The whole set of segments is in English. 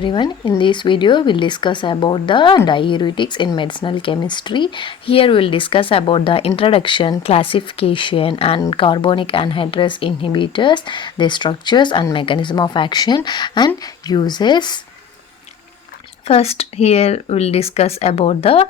Everyone, in this video we'll discuss about the diuretics in medicinal chemistry. Here we'll discuss about the introduction, classification and carbonic anhydrase inhibitors, their structures and mechanism of action and uses. First, here we'll discuss about the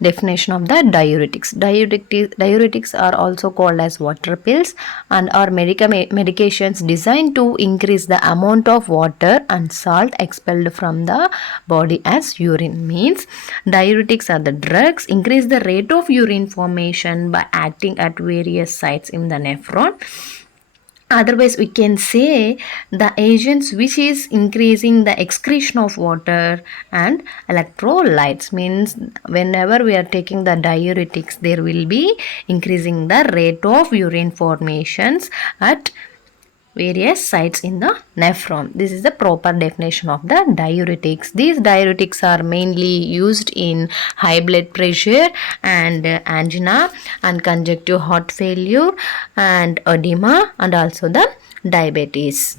definition of the diuretics. Diuretics are also called as water pills and are medications designed to increase the amount of water and salt expelled from the body as urine. Means diuretics are the drugs increase the rate of urine formation by acting at various sites in the nephron. Otherwise we can say the agents which is increasing the excretion of water and electrolytes. Means whenever we are taking the diuretics there will be increasing the rate of urine formations at various sites in the nephron. This is the proper definition of the diuretics. These diuretics are mainly used in high blood pressure and angina and conjunctive heart failure and edema and also the diabetes.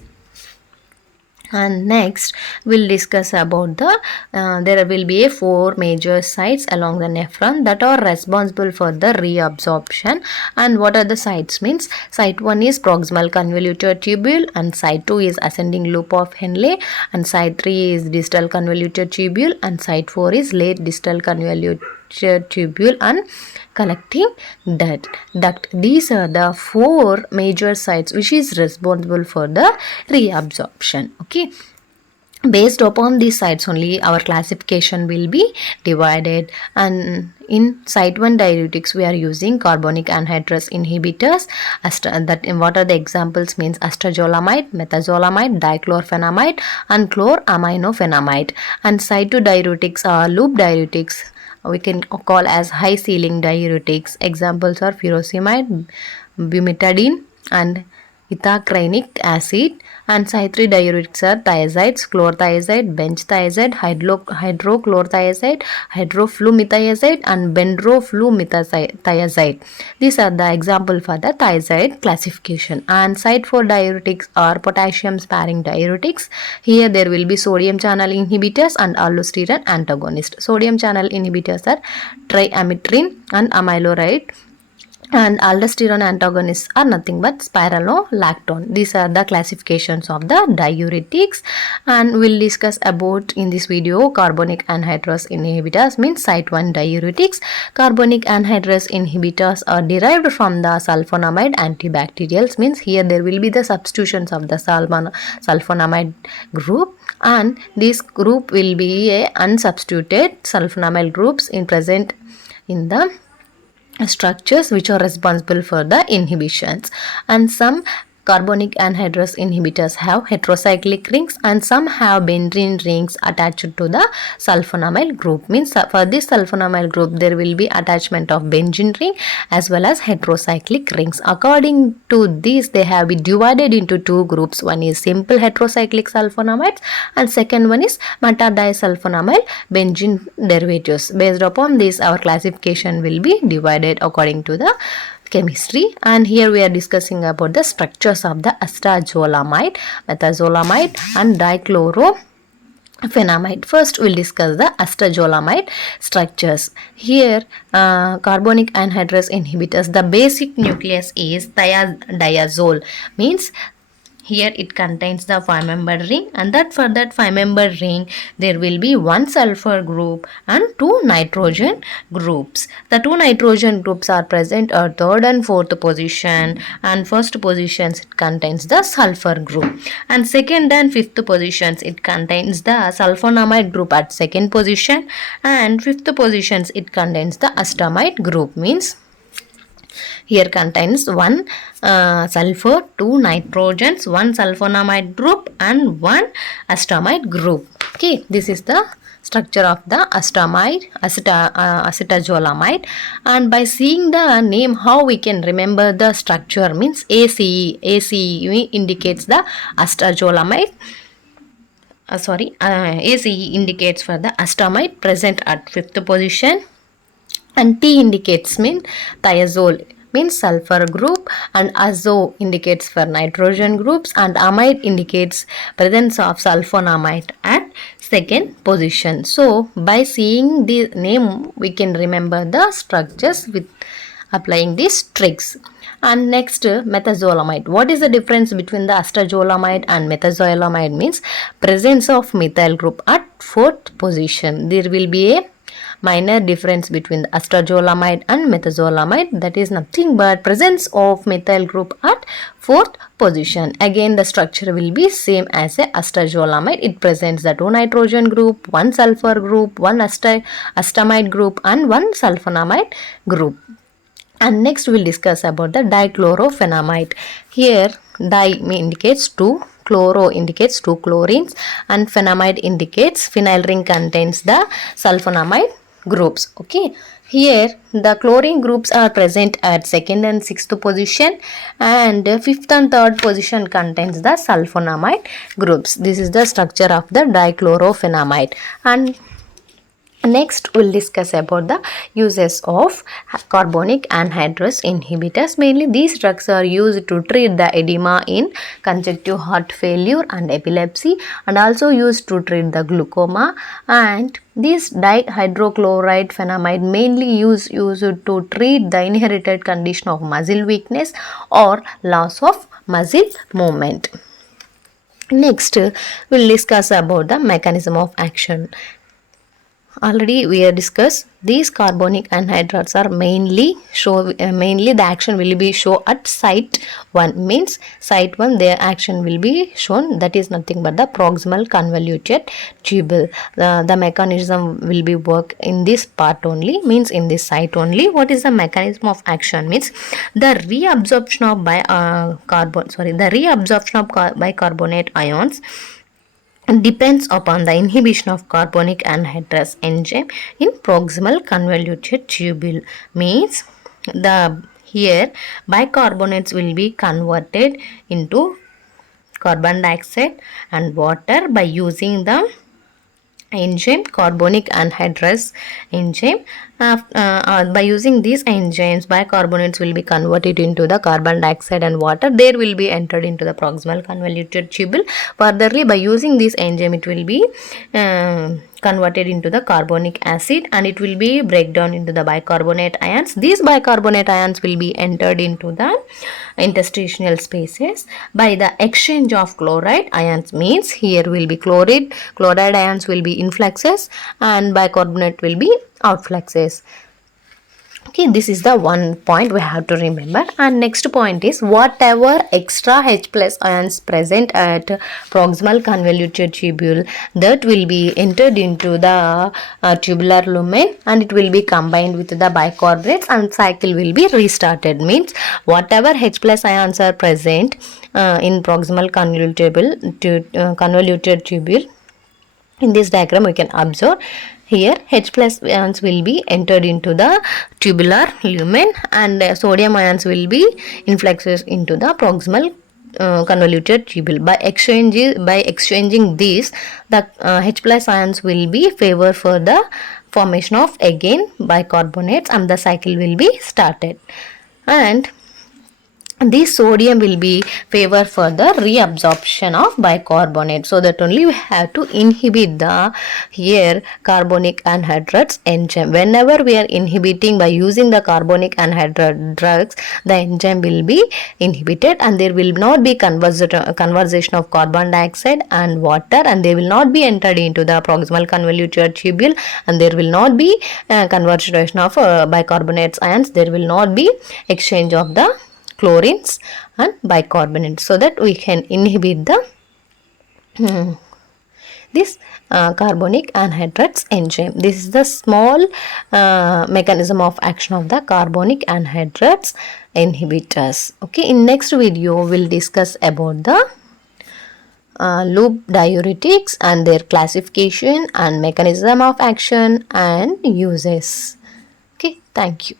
And next we'll discuss about the there will be 4 major sites along the nephron that are responsible for the reabsorption. And what are the sites? Means site 1 is proximal convoluted tubule and site 2 is ascending loop of Henle and site 3 is distal convoluted tubule and site 4 is late distal convoluted tubule and collecting duct. These are the 4 major sites which is responsible for the reabsorption. Okay, based upon these sites only our classification will be divided. And in site 1 diuretics we are using carbonic anhydrase inhibitors. What are the examples? Means astazolamide, methazolamide, dichlorphenamide and chloraminophenamide. And site 2 diuretics are loop diuretics, we can call as high ceiling diuretics. Examples are furosemide, bumetadine and ethacrynic acid. And site 3 diuretics are thiazides, chlorothiazide, benchthiazide, hydrochlorothiazide, hydroflumethiazide and bendroflumethiazide. These are the example for the thiazide classification. And site 4 diuretics are potassium sparing diuretics. Here there will be sodium channel inhibitors and aldosterone antagonist. Sodium channel inhibitors are triamytrin and amiloride and aldosterone antagonists are nothing but spironolactone. These are the classifications of the diuretics. And we'll discuss about in this video carbonic anhydrase inhibitors. Means site 1 diuretics. Carbonic anhydrase inhibitors are derived from the sulfonamide antibacterials. Means here there will be the substitutions of the sulfonamide group and this group will be a unsubstituted sulfonamide groups in present in the structures which are responsible for the inhibitions. And some carbonic anhydrase inhibitors have heterocyclic rings and some have benzene rings attached to the sulfonamide group. Means for this sulfonamide group there will be attachment of benzene ring as well as heterocyclic rings. According to this they have been divided into 2 groups. One is simple heterocyclic sulfonamides and second one is metadisulfonamide benzene derivatives. Based upon this our classification will be divided according to the chemistry. And here we are discussing about the structures of the astazolamide, methazolamide and dichlorphenamide. First we'll discuss the astazolamide structures. Here carbonic anhydrase inhibitors, the basic nucleus is thiazole. Means here it contains the 5-member ring and that for that 5-member ring there will be 1 sulfur group and 2 nitrogen groups. The 2 nitrogen groups are present at 3rd and 4th position and first positions it contains the sulfur group and 2nd and 5th positions it contains the sulfonamide group at 2nd position and 5th positions it contains the astamide group. Means here contains 1 sulfur, 2 nitrogens, 1 sulfonamide group and 1 astamide group. Okay, this is the structure of the acetazolamide. And by seeing the name how we can remember the structure? Means ACE indicates the astazolamide. ACE indicates for the astamide present at 5th position and T indicates mean thiazole means sulfur group, and azo indicates for nitrogen groups, and amide indicates presence of sulfonamide at second position. So by seeing the name we can remember the structures with applying these tricks. And next, methazolamide. What is the difference between the astazolamide and methazolamide? Means presence of methyl group at fourth position. There will be a minor difference between the astazolamide and methazolamide, that is nothing but presence of methyl group at fourth position. Again the structure will be same as a astazolamide. It presents the 2 nitrogen group, 1 sulfur group, 1 astamide group and 1 sulfonamide group. And next we'll discuss about the dichlorophenamide. Here di indicates 2, chloro indicates 2 chlorines, and phenamide indicates phenyl ring contains the sulfonamide groups. Okay, here the chlorine groups are present at second and sixth position, and fifth and third position contains the sulfonamide groups. This is the structure of the dichlorophenamide. And next we'll discuss about the uses of carbonic anhydrous inhibitors. Mainly these drugs are used to treat the edema in congestive heart failure and epilepsy, and also used to treat the glaucoma. And this dihydrochloride phenamide mainly used to treat the inherited condition of muscle weakness or loss of muscle movement. Next we'll discuss about the mechanism of action. Already we have discussed these carbonic anhydrides are mainly the action will be shown at site 1, means site 1 their action will be shown, that is nothing but the proximal convoluted tubule. The mechanism will be work in this part only, means in this site only. What is the mechanism of action? Means the reabsorption of bicarbonate ions depends upon the inhibition of carbonic anhydrous enzyme in proximal convoluted tubule. Means the here bicarbonates will be converted into carbon dioxide and water by using the enzyme carbonic anhydrous enzyme. By using these enzymes, bicarbonates will be converted into the carbon dioxide and water. There will be entered into the proximal convoluted tubule. Furtherly, by using this enzyme, it will be converted into the carbonic acid, and it will be break down into the bicarbonate ions. These bicarbonate ions will be entered into the interstitial spaces by the exchange of chloride ions. Means here will be chloride ions will be influxes and bicarbonate will be outfluxes. Okay, this is the one point we have to remember. And next point is whatever extra H plus ions present at proximal convoluted tubule, that will be entered into the tubular lumen, and it will be combined with the bicarbonates and cycle will be restarted. Means whatever H plus ions are present in proximal convoluted tubule, in this diagram we can observe here H plus ions will be entered into the tubular lumen, and sodium ions will be influxes into the proximal convoluted tubule. By exchanging these, the H plus ions will be favor for the formation of again bicarbonates, and the cycle will be started. And this sodium will be favor for the reabsorption of bicarbonate, so that only we have to inhibit the here carbonic anhydrous enzyme. Whenever we are inhibiting by using the carbonic anhydride drugs, the enzyme will be inhibited, and there will not be conversion of carbon dioxide and water, and they will not be entered into the proximal convoluted tubule, and there will not be conversion of bicarbonates ions. There will not be exchange of the chlorines and bicarbonates, so that we can inhibit the this carbonic anhydrous enzyme. This is the small mechanism of action of the carbonic anhydrous inhibitors. Okay, in next video we'll discuss about the loop diuretics and their classification and mechanism of action and uses. Okay, thank you.